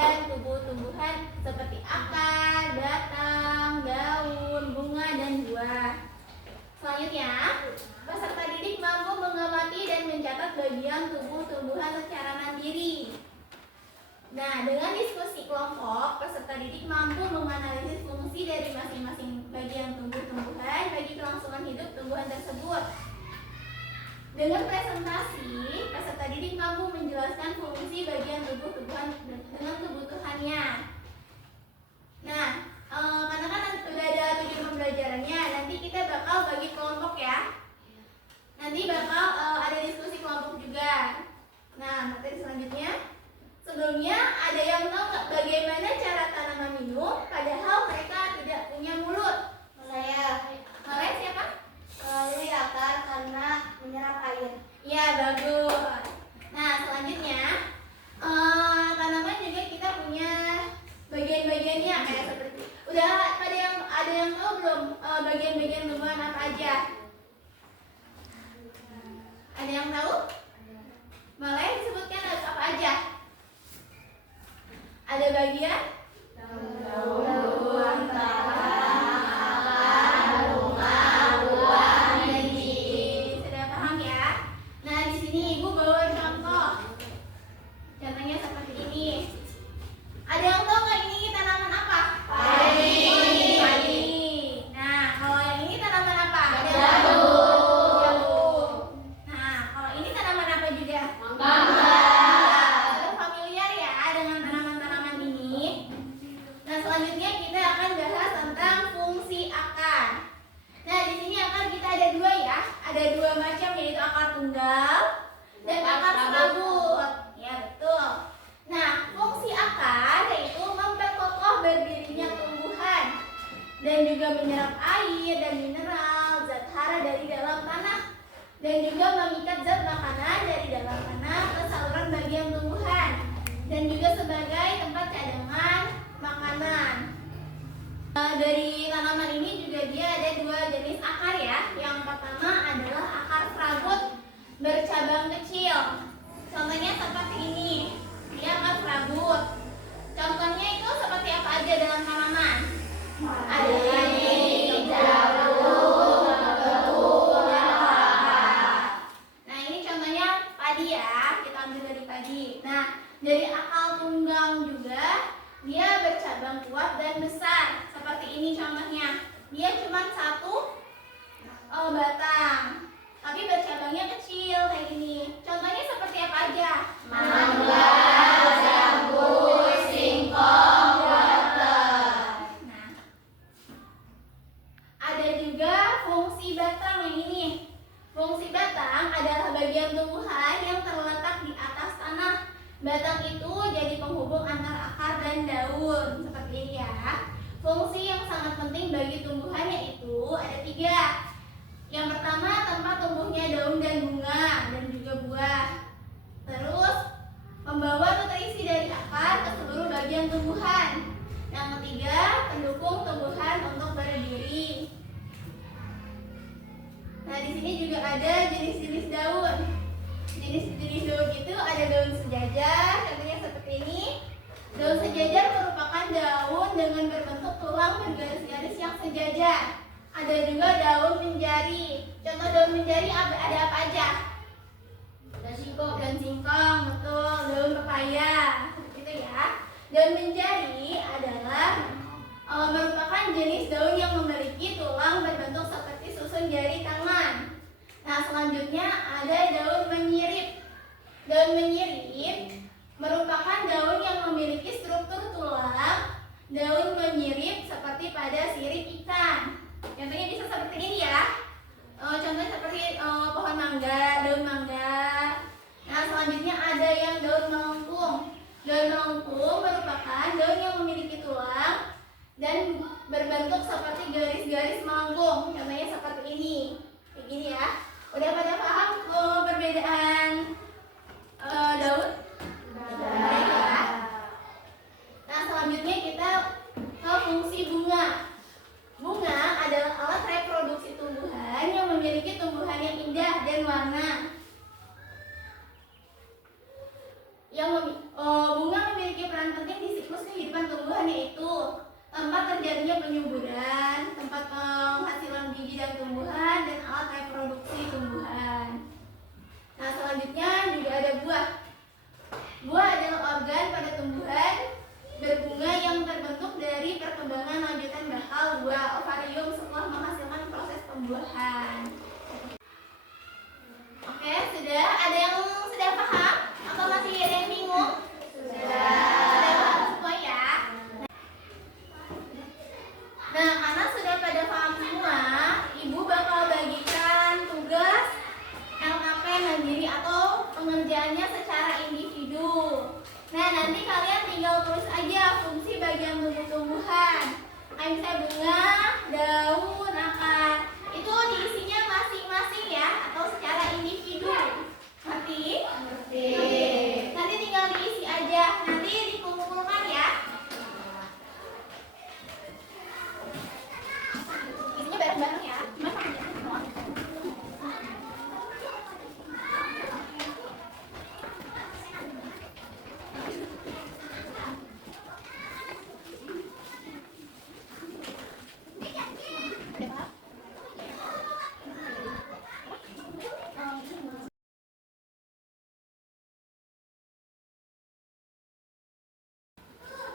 bagian tubuh tumbuhan seperti akar, batang, daun, bunga, dan buah. Selanjutnya, peserta didik mampu mengamati dan mencatat bagian tubuh tumbuhan secara mandiri. Nah, dengan diskusi kelompok, peserta didik mampu menganalisis fungsi dari masing-masing bagian tubuh tumbuhan bagi kelangsungan hidup tumbuhan tersebut. Dengan presentasi, peserta didik mampu menjelaskan fungsi bagian tubuh tumbuhan dengan kebutuhannya. Nah, karena kan sudah ada tujuan pembelajarannya, nanti kita bakal bagi kelompok ya. Nanti bakal ada diskusi kelompok juga. Nah, materi selanjutnya. Sebelumnya, ada yang tahu nggak bagaimana cara tanaman minum padahal mereka tidak punya mulut? Saya. Kalian siapa? Melalui akar karena menyerap air. Ya, bagus. Nah, selanjutnya tanaman juga kita punya bagian-bagiannya kayak seperti. Udah ada yang tahu belum bagian-bagian tumbuhan apa aja? Ada yang tahu? Boleh disebutkan apa aja? Ada bagian Daun, akar, bunga, buah, biji. Sudah paham ya? Nah, di sini Ibu bawa contoh. Contohnya seperti ini. Ada yang tahu nggak ini tanaman apa? Padi. Padi. Nah, kalau yang ini tanaman apa? Jagung. Jagung. Nah, kalau ini tanaman apa juga? Mangga. Sudah familiar ya dengan tanaman-tanaman ini? Nah, selanjutnya kita akan bahas tentang fungsi akar. Nah, di sini akar kita ada dua ya. Ada dua macam, yaitu akar tunggal dan akar serabut. Ya, betul. Nah, fungsi akar yaitu memperkokoh berdirinya tumbuhan dan juga menyerap air dan mineral, zat hara dari dalam tanah, dan juga mengikat zat makanan dari dalam tanah ke saluran bagian tumbuhan, dan juga sebagai tempat cadangan makanan. Dari tanaman ini juga dia ada dua jenis akar ya. Yang pertama adalah akar serabut bercabang kecil. Contohnya seperti ini. Dia akar serabut. Contohnya itu seperti apa aja dalam tanaman? Ada padi, jagung, ketumbar, dan kelapa. Nah, ini contohnya padi ya. Kita ambil dari padi. Nah, dari akar tunggang juga dia bercabang kuat dan besar. Seperti ini contohnya. Dia cuma satu batang, tapi bercabangnya kecil kayak gini. Contohnya seperti apa aja? Mangga, jambu, singkong, wortel. Nah, ada juga fungsi batang yang ini. Fungsi batang adalah bagian tumbuhan yang terletak di atas tanah. Batang itu jadi penghubung antara akar dan daun. Seperti ini ya. Fungsi yang sangat penting bagi tumbuhan yaitu ada 3. Yang pertama, tempat tumbuhnya daun dan bunga dan juga buah. Terus, membawa nutrisi dari akar ke seluruh bagian tumbuhan. Yang ketiga, pendukung tumbuhan untuk berdiri. Nah, di sini juga ada jenis-jenis daun. Jenis-jenis daun itu ada daun sejajar, contohnya seperti ini. Daun sejajar merupakan daun dengan berbentuk tulang bergaris-garis yang sejajar. Ada juga daun menjari. Contoh daun menjari ada apa aja? Ada singkong. Daun singkong, betul. Daun pepaya, seperti itu ya. Daun menjari adalah merupakan jenis daun yang memiliki tulang berbentuk seperti susun jari tangan. Nah, selanjutnya ada daun menyirip. Daun menyirip merupakan daun yang memiliki struktur tulang. Daun menyirip seperti pada sirip ikan. Contohnya bisa seperti ini ya. Contohnya seperti pohon mangga, daun mangga. Nah, selanjutnya ada yang daun melengkung. Daun melengkung merupakan daun yang memiliki tulang dan berbentuk seperti garis-garis melengkung. Contohnya seperti ini. Kayak gini ya. Udah pada paham perbedaan daun? Baik ya. Nah, selanjutnya kita ke fungsi bunga. Bunga adalah alat reproduksi tumbuhan yang memiliki tumbuhan yang indah dan warna. Bunga memiliki peran penting di kehidupan tumbuhan, yaitu tempat terjadinya penyuburan, tempat penghasilan biji dan tumbuhan, dan alat reproduksi tumbuhan. Nah, selanjutnya juga ada buah. Buah adalah organ pada tumbuhan berbunga yang terbentuk dari perkembangan lanjutan bakal buah ovarium setelah menghasilkan proses pembuahan. Oke, sudah? Ada yang sudah paham? Atau masih ada yang bingung? Sudah paham semua ya? Nah, karena sudah pada paham semua, Ibu bakal bagikan tugas LKP mandiri atau pengerjaannya secara individu. Nah, nanti kalian tinggal tulis aja fungsi bagian tumbuh-tumbuhan. Kayak misalnya bunga, daun, akar. Itu diisinya masing-masing ya, atau secara individu. Ngerti? Ngerti. Nanti tinggal diisi aja. Nanti dikumpulkan ya. Isinya bareng-bareng ya.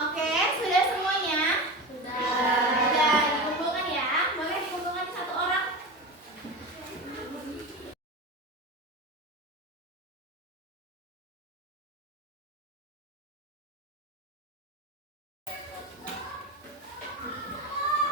Oke, sudah semuanya? Sudah dikumpulkan ya. Boleh dikumpulkan di satu orang.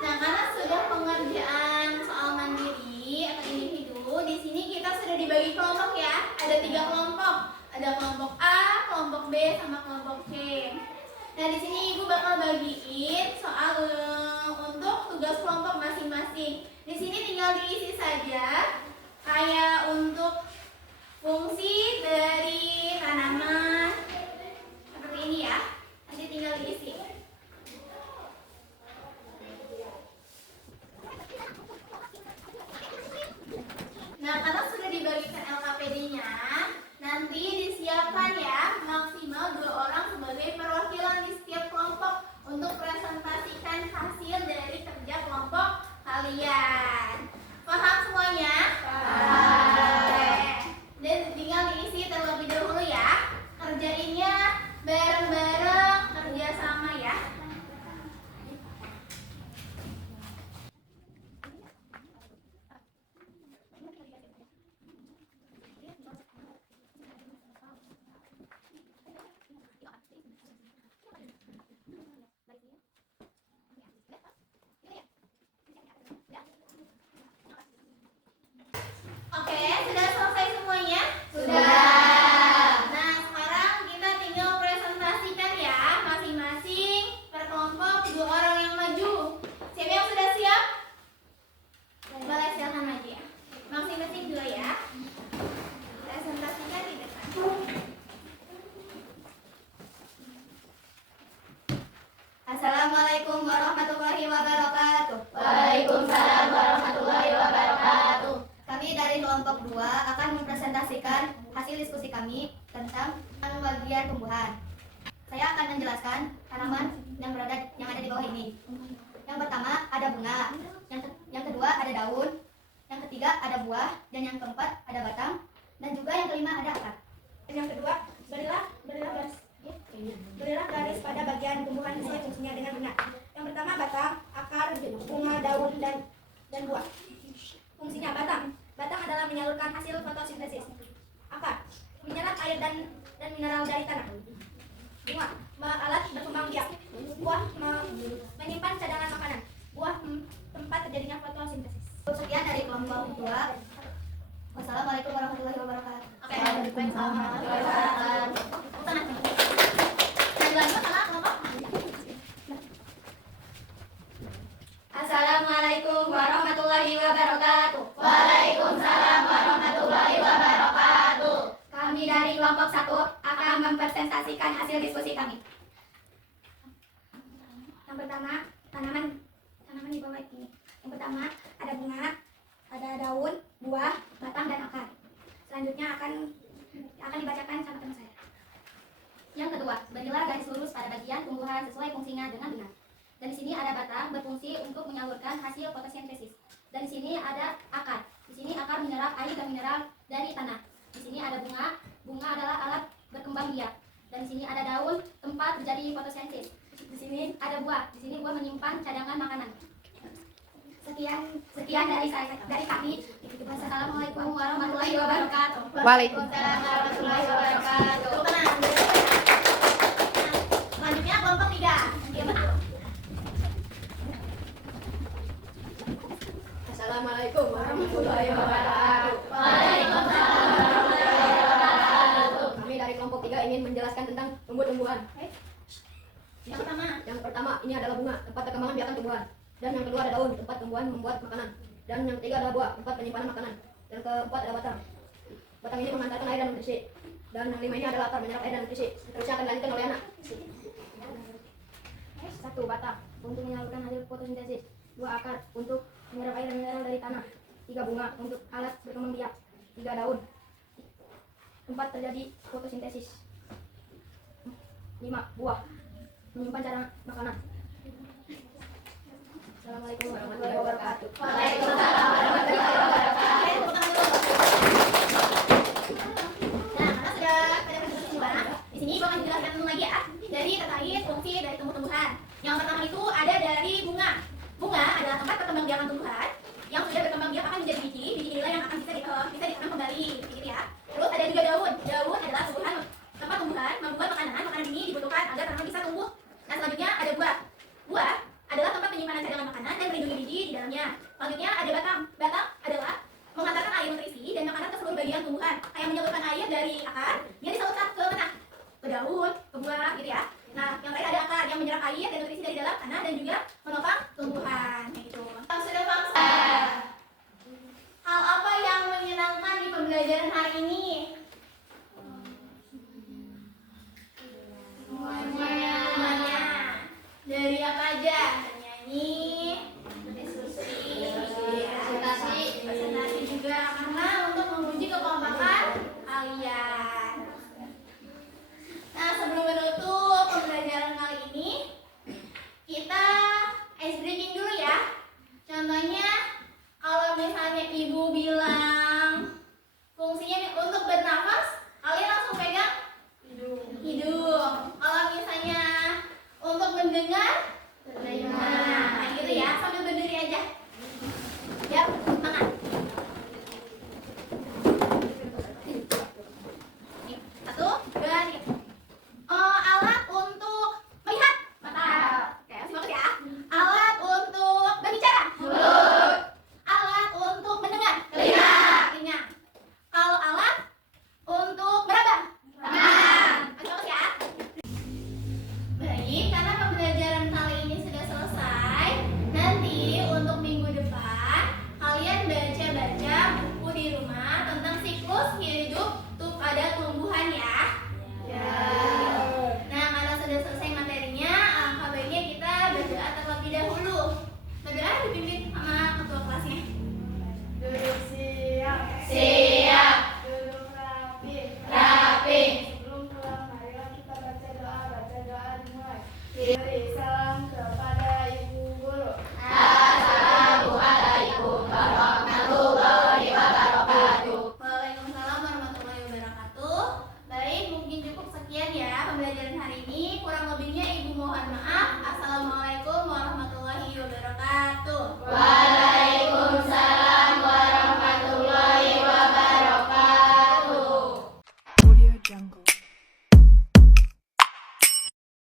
Nah, karena sudah pengerjaan soal mandiri atau individu, di sini kita sudah dibagi kelompok ya. Ada 3 kelompok. Ada kelompok A, kelompok B, sama kelompok C. Nah, di sini Ibu bakal bagiin soal untuk tugas kelompok masing-masing. Di sini tinggal diisi saja kayak untuk fungsi dari tanaman seperti ini ya. Nanti tinggal diisi. Nah, karena sudah dibagikan LKPD-nya, nanti disiapkan ya maksimal 2 orang sebagai perwakilan di setiap kelompok untuk presentasikan hasil dari kerja kelompok kalian. Paham semuanya? Paham. Dan tinggal diisi terlebih dahulu ya. Kerjainnya bareng-bareng, kerjasama ya. Oke, sudah selesai semuanya? Sudah. Nah, sekarang kita tinggal presentasikan ya masing-masing per kelompok 2 orang yang maju. Siapa yang sudah siap? Boleh silakan maju ya. Masing-masing 2 ya. Presentasikan di depan. Assalamualaikum warahmatullahi wabarakatuh. Waalaikumsalam warahmatullahi wabarakatuh. Kami dari kelompok 2 akan mempresentasikan hasil diskusi kami tentang bagian tumbuhan. Saya akan menjelaskan tanaman yang ada di bawah ini. Yang pertama ada bunga, yang kedua ada daun, yang ketiga ada buah, dan yang keempat ada batang, dan juga yang kelima ada akar. Dan yang kedua, berilah garis pada bagian tumbuhan sesuai fungsinya dengan benar. Yang pertama batang, akar, bunga, daun, dan buah. Fungsinya batang adalah menyalurkan hasil fotosintesis. Akar, menyerap air dan mineral dari tanah. Bunga, alat berkembang biak. Buah, menyimpan cadangan makanan. Buah, tempat terjadinya fotosintesis. Sekian dari kelompok 2. Wassalamualaikum warahmatullahi wabarakatuh. Oke, waalaikumsalam warahmatullahi wabarakatuh. Assalamualaikum warahmatullahi wabarakatuh. Waalaikumsalam warahmatullahi wabarakatuh. Kami dari kelompok 1 akan mempresentasikan hasil diskusi kami. Yang pertama, tanaman di bawah ini. Yang pertama ada bunga, ada daun, buah, batang, dan akar. Selanjutnya akan dibacakan sama teman saya. Yang kedua, berilah garis lurus pada bagian tumbuhan menjelaskan sesuai fungsinya dengan benar. Dan di sini ada batang berfungsi untuk menyalurkan hasil fotosintesis. Dan di sini ada akar. Di sini akar menyerap air dan mineral dari tanah. Di sini ada bunga. Bunga adalah alat berkembang biak. Dan di sini ada daun, tempat terjadi fotosintesis. Di sini ada buah. Di sini buah menyimpan cadangan makanan. Sekian dari kami. Wassalamualaikum warahmatullahi wabarakatuh. Waalaikumsalam. warahmatullahi wabarakatuh. Tepuk tangan. Selanjutnya kelompok 3. Iya betul. Assalamualaikum warahmatullahi wabarakatuh. Kami dari kelompok 3 ingin menjelaskan tentang tumbuh-tumbuhan. Yang Pertama, ini adalah bunga, tempat perkembangan biakan tumbuhan. Dan yang kedua ada daun, tempat tumbuhan membuat makanan. Dan yang ketiga adalah buah, tempat penyimpanan makanan. Dan keempat ada batang. Batang ini mengantarkan air dan nutrisi. Dan yang 5 ini adalah akar menyerap air dan nutrisi. Seterusnya akan dilanjutkan oleh anak. 1. Batang untuk menyalurkan hasil fotosintesis. 2. Akar untuk menyerap air dan mineral dari tanah. 3. Bunga untuk alat berkembang biak. 3. Daun tempat terjadi fotosintesis. 5. Buah menyimpan cadangan makanan. Assalamualaikum warahmatullahi wabarakatuh. Waalaikumsalam warahmatullahi wabarakatuh. Nah, karena sudah pada kesimpulan, di sini Ibu akan jelaskan lagi ya. Jadi terkait fungsi dari tumbuh-tumbuhan. Yang pertama itu ada dari bunga. Bunga adalah tempat perkembangbiakan tumbuhan yang sudah berkembang biak akan menjadi biji. Biji inilah yang akan bisa ditanam kembali, gitu ya. Terus ada juga daun. Daun adalah tempat tumbuhan membuat makanan. Makanan ini dibutuhkan agar tanaman bisa tumbuh. Nah, selanjutnya ada buah. Buah adalah tempat penyimpanan cadangan makanan dan melindungi biji di dalamnya. Selanjutnya ada batang. Batang adalah mengantarkan air nutrisi dan makanan ke seluruh bagian tumbuhan. Kayak menyalurkan air dari akar, dia disalurkan ke mana? Ke daun, ke buah, gitu ya. Nah, yang terakhir ada akar yang menyerap air dan nutrisi dari dalam tanah dan juga menopang tumbuhan. Gitu. Sudah paham? Hal apa yang menyenangkan di pembelajaran hari ini? Semuanya. Dari apa aja? Nyanyi, presentasi juga karena untuk menguji kekompakan kalian. Nah, sebelum menutup pembelajaran kali ini, kita ice breaking dulu ya. Contohnya, kalau misalnya ibu bilang fungsinya untuk bernafas, kalian langsung pegang hidung. Kalau misalnya untuk mendengar, nah gitu ya, sambil berdiri aja. Yap, semangat. Satu, dua, tiga. Alat untuk melihat, mata. Oke, simak ya. Alat untuk berbicara, mulut. Alat untuk mendengar, telinga. Kalau alat untuk meraba, tangan. Oke, bagus ya. Baik, karena pembelajaran kali ini sudah selesai, nanti untuk minggu depan kalian baca-baca buku di rumah tentang siklus hidup pada tumbuhan ya. Nah, kalau sudah selesai materinya, alangkah baiknya kita berdoa terlebih dahulu. Berdoa dipimpin sama ketua kelasnya. Duduk siap. Siap. Duduk rapi. Rapi. Sebelum pulang, marilah kita baca doa dimulai. Beri salam kepada ibu guru. Assalamualaikum warahmatullahi wabarakatuh. Waalaikumsalam warahmatullahi wabarakatuh. Baik, mungkin cukup sekian ya pembelajaran hari ini. Kurang lebihnya ibu mohon maaf.